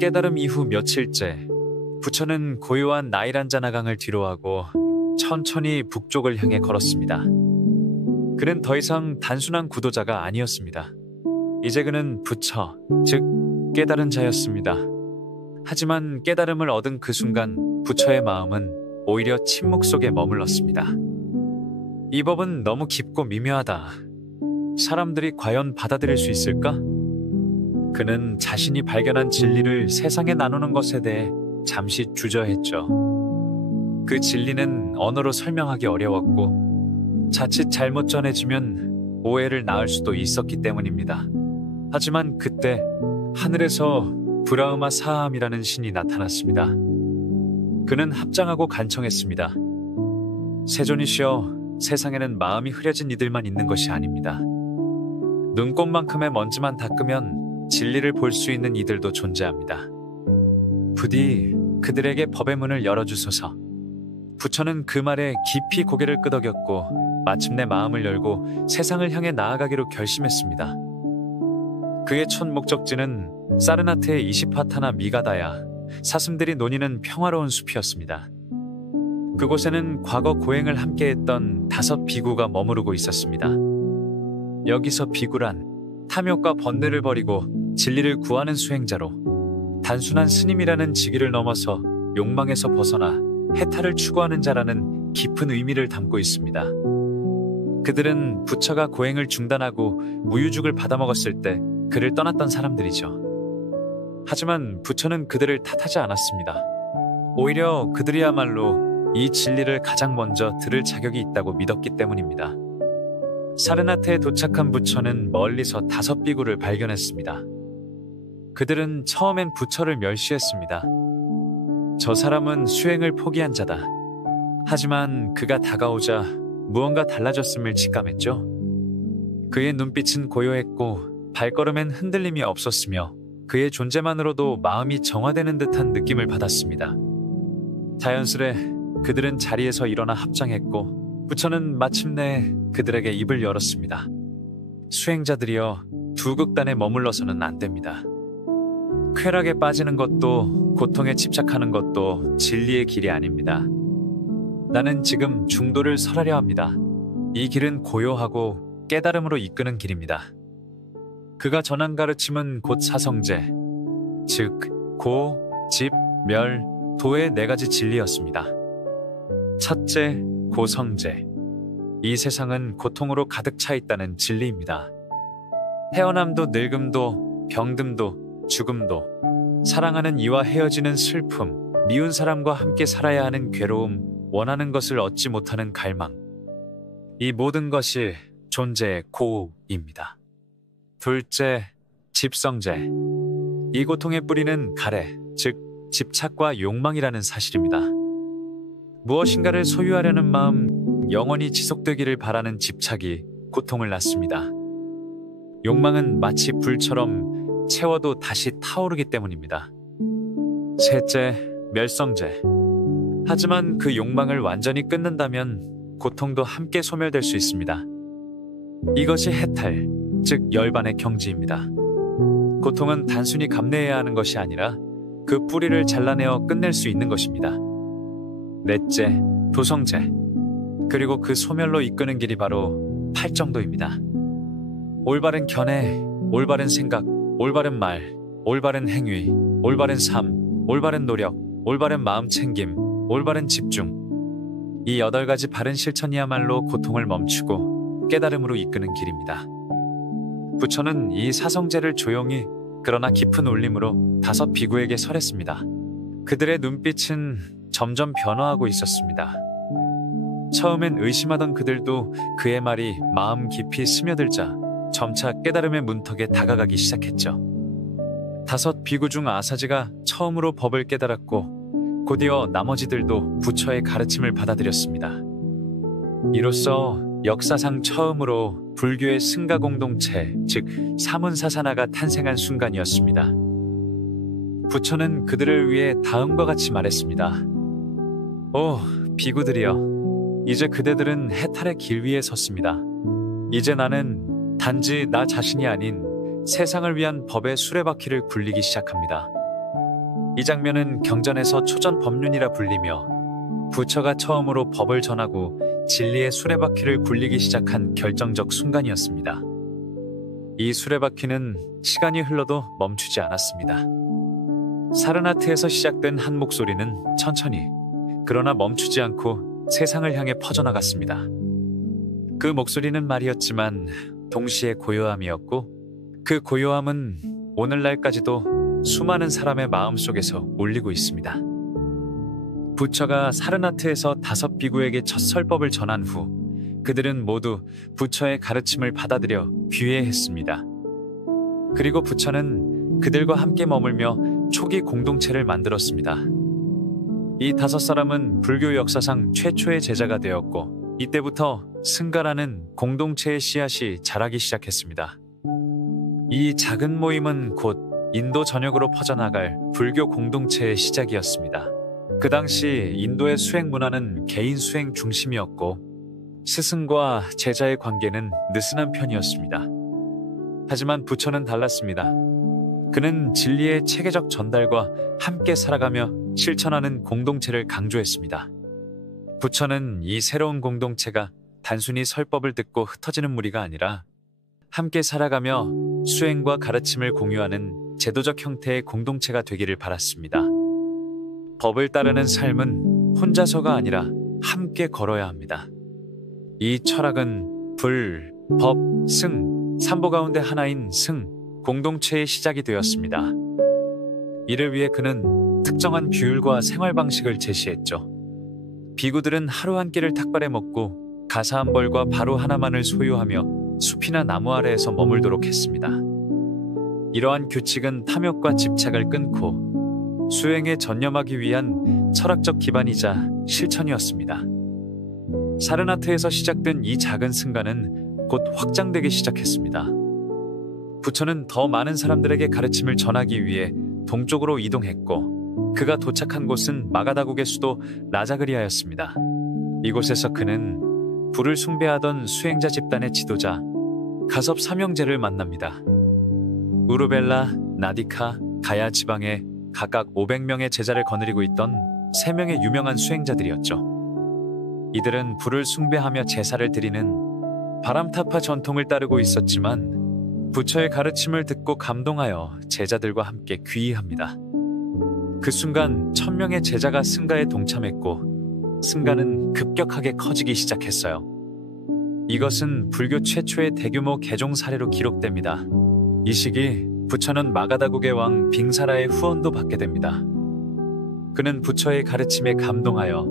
깨달음 이후 며칠째 부처는 고요한 나이란자나강을 뒤로하고 천천히 북쪽을 향해 걸었습니다. 그는 더 이상 단순한 구도자가 아니었습니다. 이제 그는 부처, 즉 깨달은 자였습니다. 하지만 깨달음을 얻은 그 순간 부처의 마음은 오히려 침묵 속에 머물렀습니다. 이 법은 너무 깊고 미묘하다. 사람들이 과연 받아들일 수 있을까? 그는 자신이 발견한 진리를 세상에 나누는 것에 대해 잠시 주저했죠. 그 진리는 언어로 설명하기 어려웠고 자칫 잘못 전해지면 오해를 낳을 수도 있었기 때문입니다. 하지만 그때 하늘에서 브라흐마 사함이라는 신이 나타났습니다. 그는 합장하고 간청했습니다. 세존이시여, 세상에는 마음이 흐려진 이들만 있는 것이 아닙니다. 눈곱만큼의 먼지만 닦으면 진리를 볼 수 있는 이들도 존재합니다. 부디 그들에게 법의 문을 열어주소서. 부처는 그 말에 깊이 고개를 끄덕였고 마침내 마음을 열고 세상을 향해 나아가기로 결심했습니다. 그의 첫 목적지는 사르나트의 이시파타나 미가다야, 사슴들이 노니는 평화로운 숲이었습니다. 그곳에는 과거 고행을 함께했던 5 비구가 머무르고 있었습니다. 여기서 비구란 탐욕과 번뇌를 버리고 진리를 구하는 수행자로, 단순한 스님이라는 직위를 넘어서 욕망에서 벗어나 해탈을 추구하는 자라는 깊은 의미를 담고 있습니다. 그들은 부처가 고행을 중단하고 무유죽을 받아먹었을 때 그를 떠났던 사람들이죠. 하지만 부처는 그들을 탓하지 않았습니다. 오히려 그들이야말로 이 진리를 가장 먼저 들을 자격이 있다고 믿었기 때문입니다. 사르나트에 도착한 부처는 멀리서 5 비구를 발견했습니다. 그들은 처음엔 부처를 멸시했습니다. 저 사람은 수행을 포기한 자다. 하지만 그가 다가오자 무언가 달라졌음을 직감했죠. 그의 눈빛은 고요했고 발걸음엔 흔들림이 없었으며 그의 존재만으로도 마음이 정화되는 듯한 느낌을 받았습니다. 자연스레 그들은 자리에서 일어나 합장했고 부처는 마침내 그들에게 입을 열었습니다. 수행자들이여, 두 극단에 머물러서는 안 됩니다. 쾌락에 빠지는 것도 고통에 집착하는 것도 진리의 길이 아닙니다. 나는 지금 중도를 설하려 합니다. 이 길은 고요하고 깨달음으로 이끄는 길입니다. 그가 전한 가르침은 곧 사성제, 즉 고, 집, 멸, 도의 4가지 진리였습니다. 첫째, 고성제. 이 세상은 고통으로 가득 차 있다는 진리입니다. 태어남도 늙음도 병듦도 죽음도, 사랑하는 이와 헤어지는 슬픔, 미운 사람과 함께 살아야 하는 괴로움, 원하는 것을 얻지 못하는 갈망, 이 모든 것이 존재의 고입니다. 둘째, 집성제. 이 고통의 뿌리는 가래, 즉 집착과 욕망이라는 사실입니다. 무엇인가를 소유하려는 마음, 영원히 지속되기를 바라는 집착이 고통을 낳습니다. 욕망은 마치 불처럼 채워도 다시 타오르기 때문입니다. 셋째, 멸성제. 하지만 그 욕망을 완전히 끊는다면 고통도 함께 소멸될 수 있습니다. 이것이 해탈, 즉 열반의 경지입니다. 고통은 단순히 감내해야 하는 것이 아니라 그 뿌리를 잘라내어 끝낼 수 있는 것입니다. 넷째, 도성제. 그리고 그 소멸로 이끄는 길이 바로 팔정도입니다. 올바른 견해, 올바른 생각, 올바른 말, 올바른 행위, 올바른 삶, 올바른 노력, 올바른 마음 챙김, 올바른 집중. 이 8가지 바른 실천이야말로 고통을 멈추고 깨달음으로 이끄는 길입니다. 부처는 이 사성제를 조용히 그러나 깊은 울림으로 5 비구에게 설했습니다. 그들의 눈빛은 점점 변화하고 있었습니다. 처음엔 의심하던 그들도 그의 말이 마음 깊이 스며들자 점차 깨달음의 문턱에 다가가기 시작했죠. 5 비구 중 아사지가 처음으로 법을 깨달았고 곧이어 나머지들도 부처의 가르침을 받아들였습니다. 이로써 역사상 처음으로 불교의 승가 공동체, 즉 사문사사나가 탄생한 순간이었습니다. 부처는 그들을 위해 다음과 같이 말했습니다. 오, 비구들이여, 이제 그대들은 해탈의 길 위에 섰습니다. 이제 나는 단지 나 자신이 아닌 세상을 위한 법의 수레바퀴를 굴리기 시작합니다. 이 장면은 경전에서 초전 법륜이라 불리며 부처가 처음으로 법을 전하고 진리의 수레바퀴를 굴리기 시작한 결정적 순간이었습니다. 이 수레바퀴는 시간이 흘러도 멈추지 않았습니다. 사르나트에서 시작된 한 목소리는 천천히 그러나 멈추지 않고 세상을 향해 퍼져나갔습니다. 그 목소리는 말이었지만 동시에 고요함이었고 그 고요함은 오늘날까지도 수많은 사람의 마음속에서 울리고 있습니다. 부처가 사르나트에서 5비구에게 첫 설법을 전한 후 그들은 모두 부처의 가르침을 받아들여 귀회했습니다. 그리고 부처는 그들과 함께 머물며 초기 공동체를 만들었습니다. 이 5사람은 불교 역사상 최초의 제자가 되었고 이때부터 승가라는 공동체의 씨앗이 자라기 시작했습니다. 이 작은 모임은 곧 인도 전역으로 퍼져나갈 불교 공동체의 시작이었습니다. 그 당시 인도의 수행 문화는 개인 수행 중심이었고 스승과 제자의 관계는 느슨한 편이었습니다. 하지만 부처는 달랐습니다. 그는 진리의 체계적 전달과 함께 살아가며 실천하는 공동체를 강조했습니다. 부처는 이 새로운 공동체가 단순히 설법을 듣고 흩어지는 무리가 아니라 함께 살아가며 수행과 가르침을 공유하는 제도적 형태의 공동체가 되기를 바랐습니다. 법을 따르는 삶은 혼자서가 아니라 함께 걸어야 합니다. 이 철학은 불, 법, 승, 삼보 가운데 하나인 승, 공동체의 시작이 되었습니다. 이를 위해 그는 특정한 규율과 생활 방식을 제시했죠. 비구들은 하루 한 끼를 탁발해 먹고 가사 한 벌과 바로 하나만을 소유하며 숲이나 나무 아래에서 머물도록 했습니다. 이러한 규칙은 탐욕과 집착을 끊고 수행에 전념하기 위한 철학적 기반이자 실천이었습니다. 사르나트에서 시작된 이 작은 승가는 곧 확장되기 시작했습니다. 부처는 더 많은 사람들에게 가르침을 전하기 위해 동쪽으로 이동했고 그가 도착한 곳은 마가다국의 수도 라자그리아였습니다. 이곳에서 그는 불을 숭배하던 수행자 집단의 지도자 가섭 삼형제를 만납니다. 우르벨라, 나디카, 가야 지방에 각각 500명의 제자를 거느리고 있던 3명의 유명한 수행자들이었죠. 이들은 불을 숭배하며 제사를 드리는 바람타파 전통을 따르고 있었지만 부처의 가르침을 듣고 감동하여 제자들과 함께 귀의합니다. 그 순간 1000명의 제자가 승가에 동참했고 승가는 급격하게 커지기 시작했어요. 이것은 불교 최초의 대규모 개종 사례로 기록됩니다. 이 시기 부처는 마가다국의 왕 빙사라의 후원도 받게 됩니다. 그는 부처의 가르침에 감동하여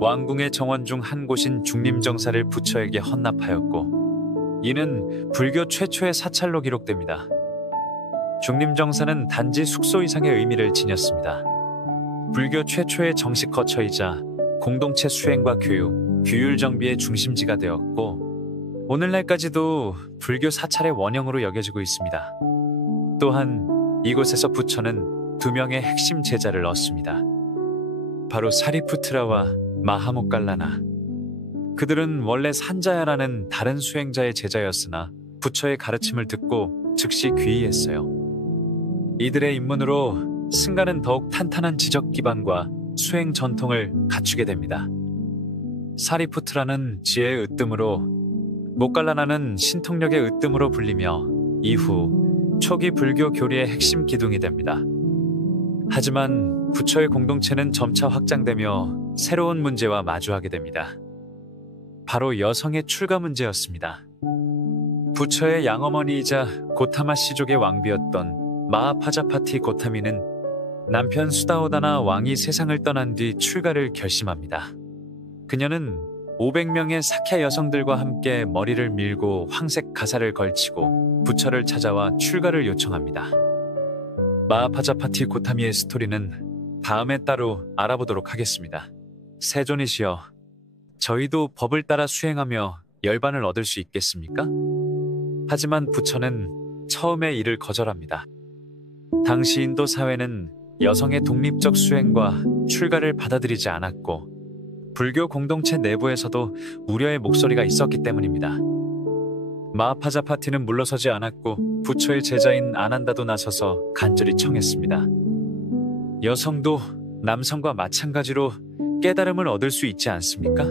왕궁의 정원 중 한 곳인 중림정사를 부처에게 헌납하였고 이는 불교 최초의 사찰로 기록됩니다. 중림정사는 단지 숙소 이상의 의미를 지녔습니다. 불교 최초의 정식 거처이자 공동체 수행과 교육, 규율 정비의 중심지가 되었고 오늘날까지도 불교 사찰의 원형으로 여겨지고 있습니다. 또한 이곳에서 부처는 2명의 핵심 제자를 얻습니다. 바로 사리푸트라와 마하모깔라나. 그들은 원래 산자야라는 다른 수행자의 제자였으나 부처의 가르침을 듣고 즉시 귀의했어요. 이들의 입문으로 승가는 더욱 탄탄한 지적 기반과 수행 전통을 갖추게 됩니다. 사리푸트라는 지혜의 으뜸으로, 모깔라나는 신통력의 으뜸으로 불리며 이후 초기 불교 교리의 핵심 기둥이 됩니다. 하지만 부처의 공동체는 점차 확장되며 새로운 문제와 마주하게 됩니다. 바로 여성의 출가 문제였습니다. 부처의 양어머니이자 고타마 씨족의 왕비였던 마하파자파티 고타미는 남편 수다오다나 왕이 세상을 떠난 뒤 출가를 결심합니다. 그녀는 500명의 사캬 여성들과 함께 머리를 밀고 황색 가사를 걸치고 부처를 찾아와 출가를 요청합니다. 마하파자파티 고타미의 스토리는 다음에 따로 알아보도록 하겠습니다. 세존이시여, 저희도 법을 따라 수행하며 열반을 얻을 수 있겠습니까? 하지만 부처는 처음에 이를 거절합니다. 당시 인도 사회는 여성의 독립적 수행과 출가를 받아들이지 않았고 불교 공동체 내부에서도 우려의 목소리가 있었기 때문입니다. 마하파자파티는 물러서지 않았고 부처의 제자인 아난다도 나서서 간절히 청했습니다. 여성도 남성과 마찬가지로 깨달음을 얻을 수 있지 않습니까?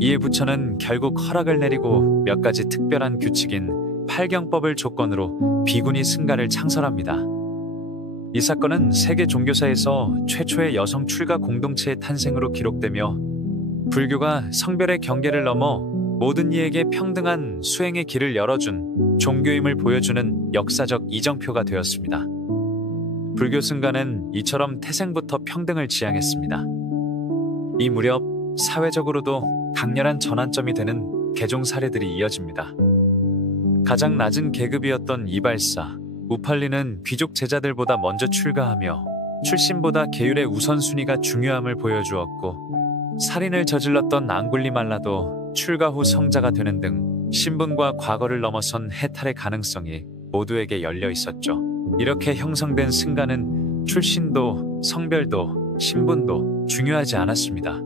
이에 부처는 결국 허락을 내리고 몇 가지 특별한 규칙인 팔경법을 조건으로 비구니 승가를 창설합니다. 이 사건은 세계 종교사에서 최초의 여성 출가 공동체의 탄생으로 기록되며 불교가 성별의 경계를 넘어 모든 이에게 평등한 수행의 길을 열어준 종교임을 보여주는 역사적 이정표가 되었습니다. 불교 승가는 이처럼 태생부터 평등을 지향했습니다. 이 무렵 사회적으로도 강렬한 전환점이 되는 개종 사례들이 이어집니다. 가장 낮은 계급이었던 이발사, 우팔리는 귀족 제자들보다 먼저 출가하며 출신보다 계율의 우선순위가 중요함을 보여주었고, 살인을 저질렀던 앙굴리말라도 출가 후 성자가 되는 등 신분과 과거를 넘어선 해탈의 가능성이 모두에게 열려 있었죠. 이렇게 형성된 승가는 출신도 성별도 신분도 중요하지 않았습니다.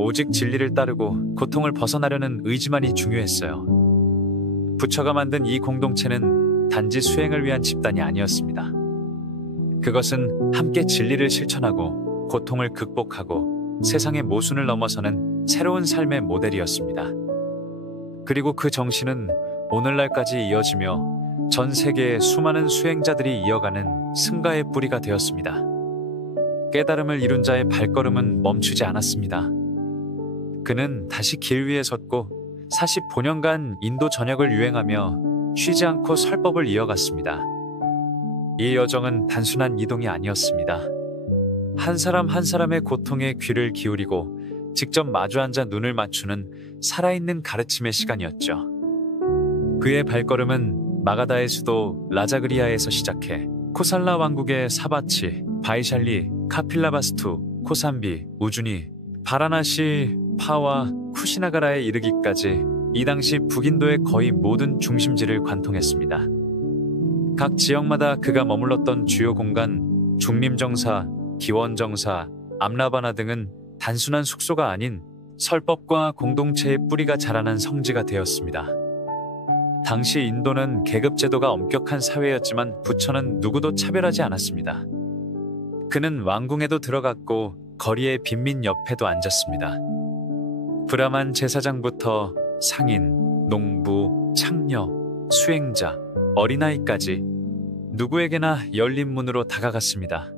오직 진리를 따르고 고통을 벗어나려는 의지만이 중요했어요. 부처가 만든 이 공동체는 단지 수행을 위한 집단이 아니었습니다. 그것은 함께 진리를 실천하고 고통을 극복하고 세상의 모순을 넘어서는 새로운 삶의 모델이었습니다. 그리고 그 정신은 오늘날까지 이어지며 전 세계의 수많은 수행자들이 이어가는 승가의 뿌리가 되었습니다. 깨달음을 이룬 자의 발걸음은 멈추지 않았습니다. 그는 다시 길 위에 섰고 45년간 인도 전역을 유행하며 쉬지 않고 설법을 이어갔습니다. 이 여정은 단순한 이동이 아니었습니다. 한 사람 한 사람의 고통에 귀를 기울이고 직접 마주 앉아 눈을 맞추는 살아있는 가르침의 시간이었죠. 그의 발걸음은 마가다의 수도 라자그리아에서 시작해 코살라 왕국의 사바치, 바이샬리, 카필라바스투, 코삼비, 우주니, 바라나시, 파와 쿠시나가라에 이르기까지 이 당시 북인도의 거의 모든 중심지를 관통했습니다. 각 지역마다 그가 머물렀던 주요 공간, 중림정사, 기원정사, 암라바나 등은 단순한 숙소가 아닌 설법과 공동체의 뿌리가 자라난 성지가 되었습니다. 당시 인도는 계급제도가 엄격한 사회였지만 부처는 누구도 차별하지 않았습니다. 그는 왕궁에도 들어갔고 거리의 빈민 옆에도 앉았습니다. 브라만 제사장부터 상인, 농부, 창녀, 수행자, 어린아이까지 누구에게나 열린 문으로 다가갔습니다.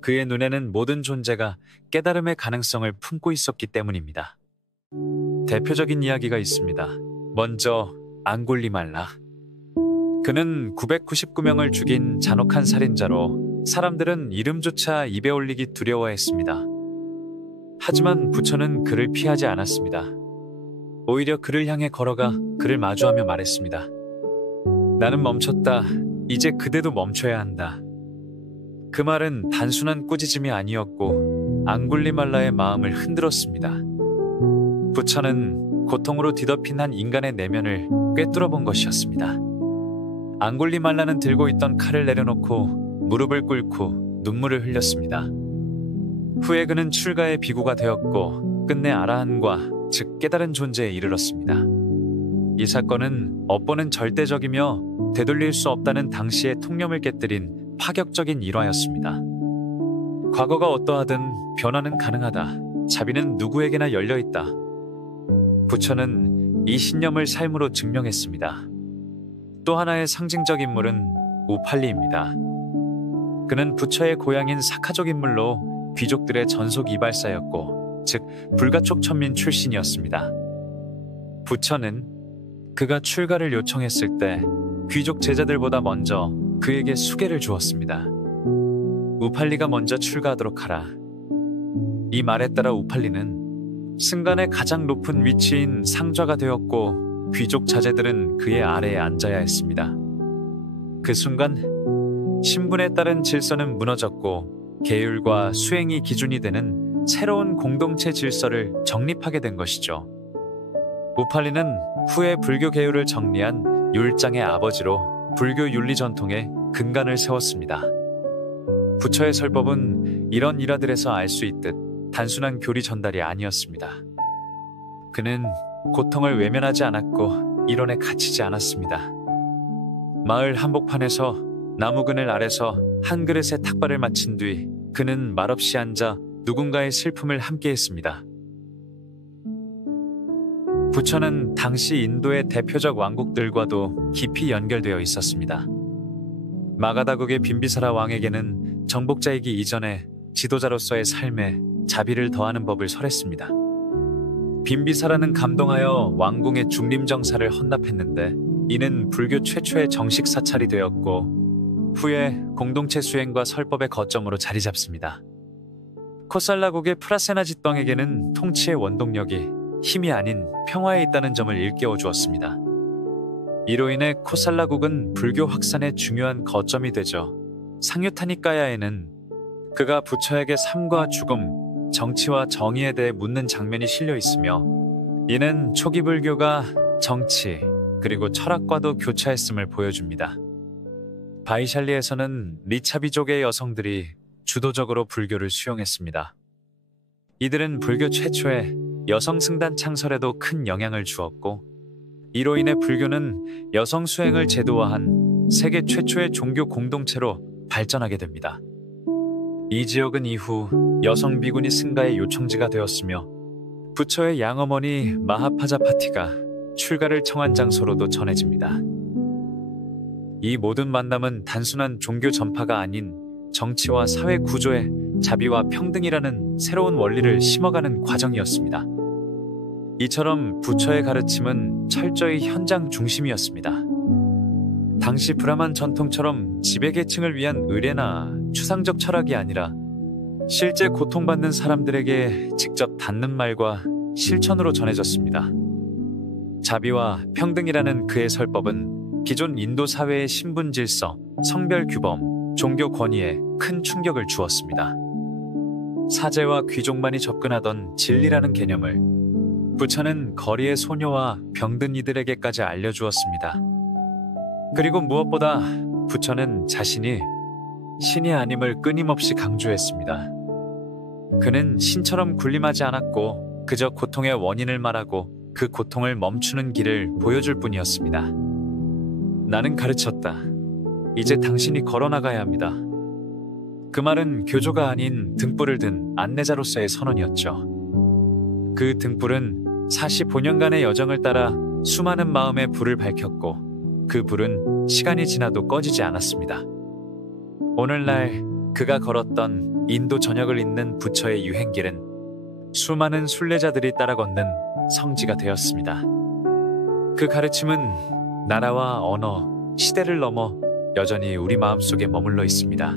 그의 눈에는 모든 존재가 깨달음의 가능성을 품고 있었기 때문입니다. 대표적인 이야기가 있습니다. 먼저 앙굴리말라. 그는 999명을 죽인 잔혹한 살인자로 사람들은 이름조차 입에 올리기 두려워했습니다. 하지만 부처는 그를 피하지 않았습니다. 오히려 그를 향해 걸어가 그를 마주하며 말했습니다. 나는 멈췄다. 이제 그대도 멈춰야 한다. 그 말은 단순한 꾸짖음이 아니었고 앙굴리말라의 마음을 흔들었습니다. 부처는 고통으로 뒤덮인 한 인간의 내면을 꿰뚫어 본 것이었습니다. 앙굴리말라는 들고 있던 칼을 내려놓고 무릎을 꿇고 눈물을 흘렸습니다. 후에 그는 출가의 비구가 되었고 끝내 아라한과 즉 깨달은 존재에 이르렀습니다. 이 사건은 업보는 절대적이며 되돌릴 수 없다는 당시의 통념을 깨뜨린 파격적인 일화였습니다. 과거가 어떠하든 변화는 가능하다. 자비는 누구에게나 열려있다. 부처는 이 신념을 삶으로 증명했습니다. 또 하나의 상징적 인물은 우팔리입니다. 그는 부처의 고향인 사카족 인물로 귀족들의 전속 이발사였고, 즉 불가촉 천민 출신이었습니다. 부처는 그가 출가를 요청했을 때 귀족 제자들보다 먼저 그에게 수계를 주었습니다. 우팔리가 먼저 출가하도록 하라. 이 말에 따라 우팔리는 승간의 가장 높은 위치인 상좌가 되었고 귀족 자제들은 그의 아래에 앉아야 했습니다. 그 순간 신분에 따른 질서는 무너졌고 계율과 수행이 기준이 되는 새로운 공동체 질서를 정립하게 된 것이죠. 우팔리는 후에 불교 계율을 정리한 율장의 아버지로 불교 윤리 전통에 근간을 세웠습니다. 부처의 설법은 이런 일화들에서 알 수 있듯 단순한 교리 전달이 아니었습니다. 그는 고통을 외면하지 않았고 이론에 갇히지 않았습니다. 마을 한복판에서 나무 그늘 아래서 한 그릇의 탁발을 마친 뒤 그는 말없이 앉아 누군가의 슬픔을 함께했습니다. 부처는 당시 인도의 대표적 왕국들과도 깊이 연결되어 있었습니다. 마가다국의 빈비사라 왕에게는 정복자이기 이전에 지도자로서의 삶에 자비를 더하는 법을 설했습니다. 빈비사라는 감동하여 왕궁의 중림정사를 헌납했는데 이는 불교 최초의 정식 사찰이 되었고 후에 공동체 수행과 설법의 거점으로 자리 잡습니다. 코살라국의 프라세나짓덩에게는 통치의 원동력이 힘이 아닌 평화에 있다는 점을 일깨워 주었습니다. 이로 인해 코살라국은 불교 확산의 중요한 거점이 되죠. 상유타니까야에는 그가 부처에게 삶과 죽음, 정치와 정의에 대해 묻는 장면이 실려 있으며 이는 초기 불교가 정치 그리고 철학과도 교차했음을 보여줍니다. 바이샬리에서는 리차비족의 여성들이 주도적으로 불교를 수용했습니다. 이들은 불교 최초의 여성 승단 창설에도 큰 영향을 주었고 이로 인해 불교는 여성 수행을 제도화한 세계 최초의 종교 공동체로 발전하게 됩니다. 이 지역은 이후 여성 비구니 승가의 요청지가 되었으며 부처의 양어머니 마하파자파티가 출가를 청한 장소로도 전해집니다. 이 모든 만남은 단순한 종교 전파가 아닌 정치와 사회 구조에 자비와 평등이라는 새로운 원리를 심어가는 과정이었습니다. 이처럼 부처의 가르침은 철저히 현장 중심이었습니다. 당시 브라만 전통처럼 지배계층을 위한 의례나 추상적 철학이 아니라 실제 고통받는 사람들에게 직접 닿는 말과 실천으로 전해졌습니다. 자비와 평등이라는 그의 설법은 기존 인도 사회의 신분 질서, 성별 규범, 종교 권위에 큰 충격을 주었습니다. 사제와 귀족만이 접근하던 진리라는 개념을 부처는 거리의 소녀와 병든 이들에게까지 알려주었습니다. 그리고 무엇보다 부처는 자신이 신이 아님을 끊임없이 강조했습니다. 그는 신처럼 군림하지 않았고 그저 고통의 원인을 말하고 그 고통을 멈추는 길을 보여줄 뿐이었습니다. 나는 가르쳤다. 이제 당신이 걸어나가야 합니다. 그 말은 교조가 아닌 등불을 든 안내자로서의 선언이었죠. 그 등불은 45년간의 여정을 따라 수많은 마음의 불을 밝혔고 그 불은 시간이 지나도 꺼지지 않았습니다. 오늘날 그가 걸었던 인도 전역을 잇는 부처의 유행길은 수많은 순례자들이 따라 걷는 성지가 되었습니다. 그 가르침은 나라와 언어, 시대를 넘어 여전히 우리 마음속에 머물러 있습니다.